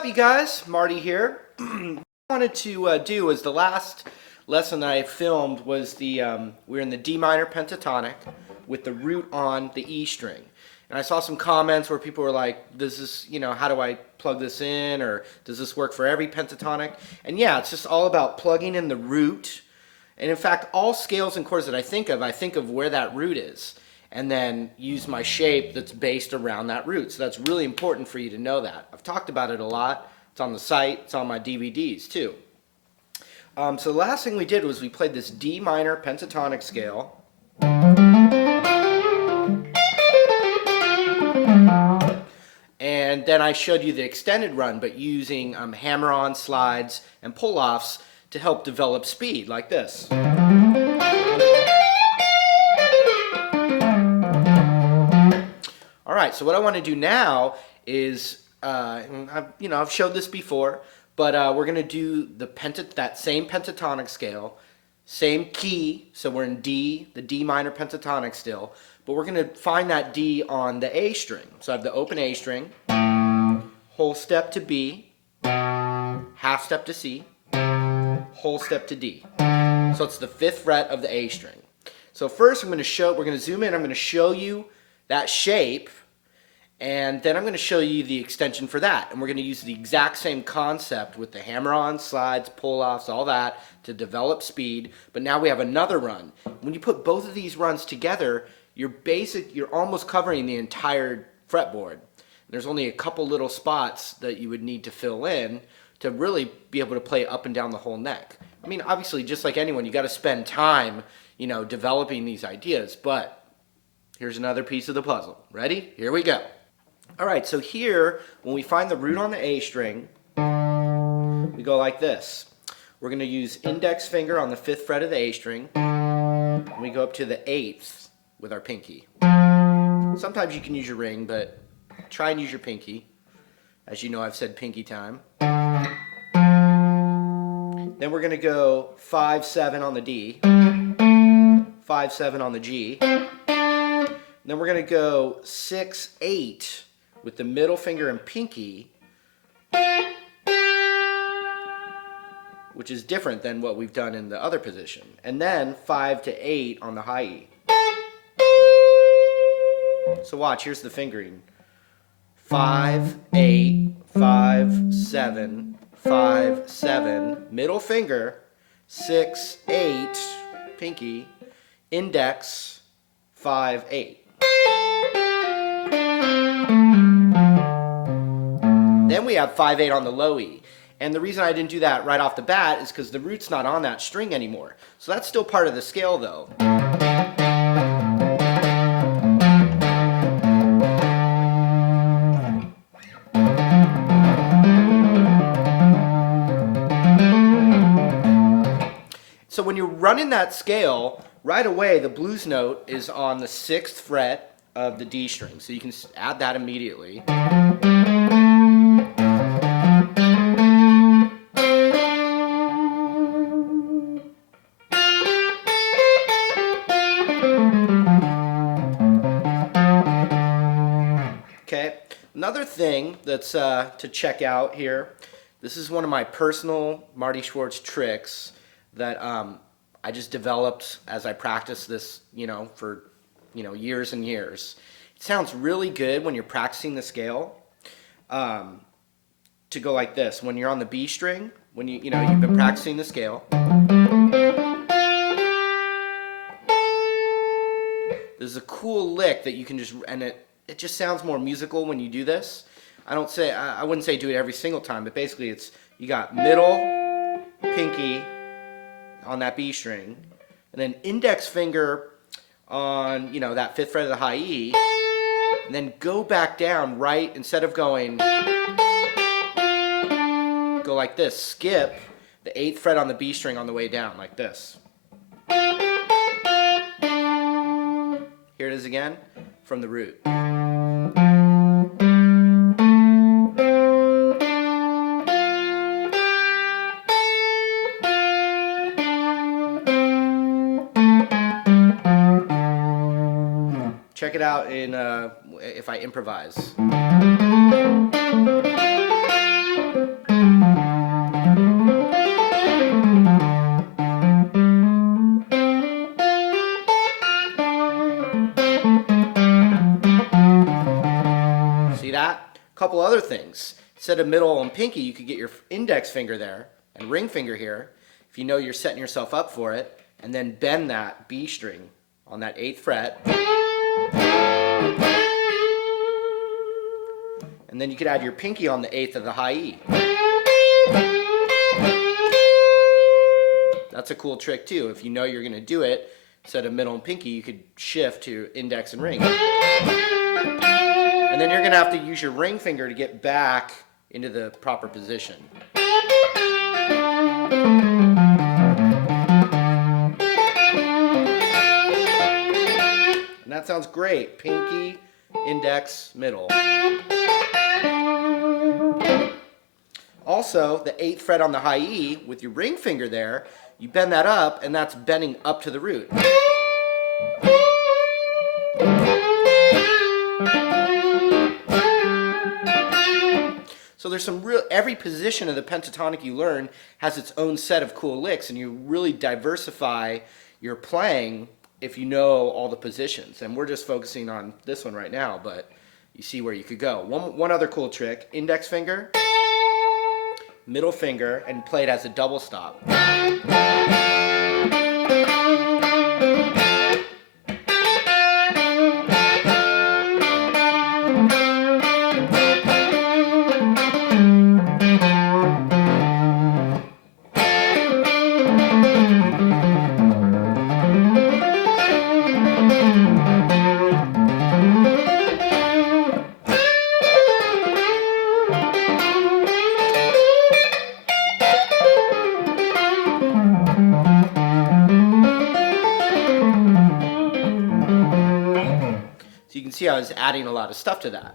up, you guys? Marty here. What I wanted to do was the last lesson that I filmed was we're in the D minor pentatonic with the root on the E string. And I saw some comments where people were like, does this, how do I plug this in? Or does this work for every pentatonic? And yeah, it's just all about plugging in the root. And in fact, all scales and chords that I think of where that root is. And then use my shape that's based around that root. So that's really important for you to know that. I've talked about it a lot. It's on the site. It's on my DVDs too. So the last thing we did was we played this D minor pentatonic scale. And then I showed you the extended run, but using hammer-on slides and pull-offs to help develop speed, like this. All right, so what I want to do now is, I've showed this before, but we're going to do that same pentatonic scale, same key, so we're in D, the D minor pentatonic still, but we're going to find that D on the A string. So I have the open A string, whole step to B, half step to C, whole step to D. So it's the 5th fret of the A string. So first we're going to zoom in, I'm going to show you that shape, and then I'm going to show you the extension for that. And we're going to use the exact same concept with the hammer-on, slides, pull-offs, all that to develop speed. But now we have another run. When you put both of these runs together, you're almost covering the entire fretboard. There's only a couple little spots that you would need to fill in to really be able to play up and down the whole neck. I mean, obviously, just like anyone, you got to spend time, developing these ideas. But here's another piece of the puzzle. Ready? Here we go. All right, so here, when we find the root on the A string, we go like this. We're going to use index finger on the 5th fret of the A string, and we go up to the 8th with our pinky. Sometimes you can use your ring, but try and use your pinky. As you know, I've said pinky time. Then we're going to go 5, 7 on the D, 5, 7 on the G. Then we're going to go 6, 8 with the middle finger and pinky, which is different than what we've done in the other position. And then 5 to 8 on the high E. So watch, here's the fingering. 5, 8, 5, 7, 5, 7, middle finger, 6, 8, pinky, index, 5, 8. Then we have 5, 8 on the low E. And the reason I didn't do that right off the bat is because the root's not on that string anymore. So that's still part of the scale though. So when you're running that scale, right away the blues note is on the 6th fret of the D string. So you can add that immediately. Okay, another thing that's to check out here, this is one of my personal Marty Schwartz tricks that I just developed as I practiced this, for, years and years. It sounds really good when you're practicing the scale to go like this. When you're on the B string, when you've been practicing the scale. There's a cool lick that you can just, and it just sounds more musical when you do this. I wouldn't say do it every single time, but basically you got middle, pinky on that B string, and then index finger on, that 5th fret of the high E, and then go back down right, instead of going, go like this, skip the 8th fret on the B string on the way down, like this. Here it is again, from the root. Check it out if I improvise. couple other things. Instead of middle and pinky, you could get your index finger there and ring finger here, if you know you're setting yourself up for it, and then bend that B string on that 8th fret. And then you could add your pinky on the 8th of the high E. That's a cool trick too. If you know you're going to do it, instead of middle and pinky, you could shift to index and ring. And then you're going to have to use your ring finger to get back into the proper position. And that sounds great. Pinky, index, middle. Also, the 8th fret on the high E, with your ring finger there, you bend that up, and that's bending up to the root. So there's some every position of the pentatonic you learn has its own set of cool licks, and you really diversify your playing if you know all the positions. And we're just focusing on this one right now, but you see where you could go. One other cool trick: index finger, middle finger, and play it as a double stop. So you can see I was adding a lot of stuff to that.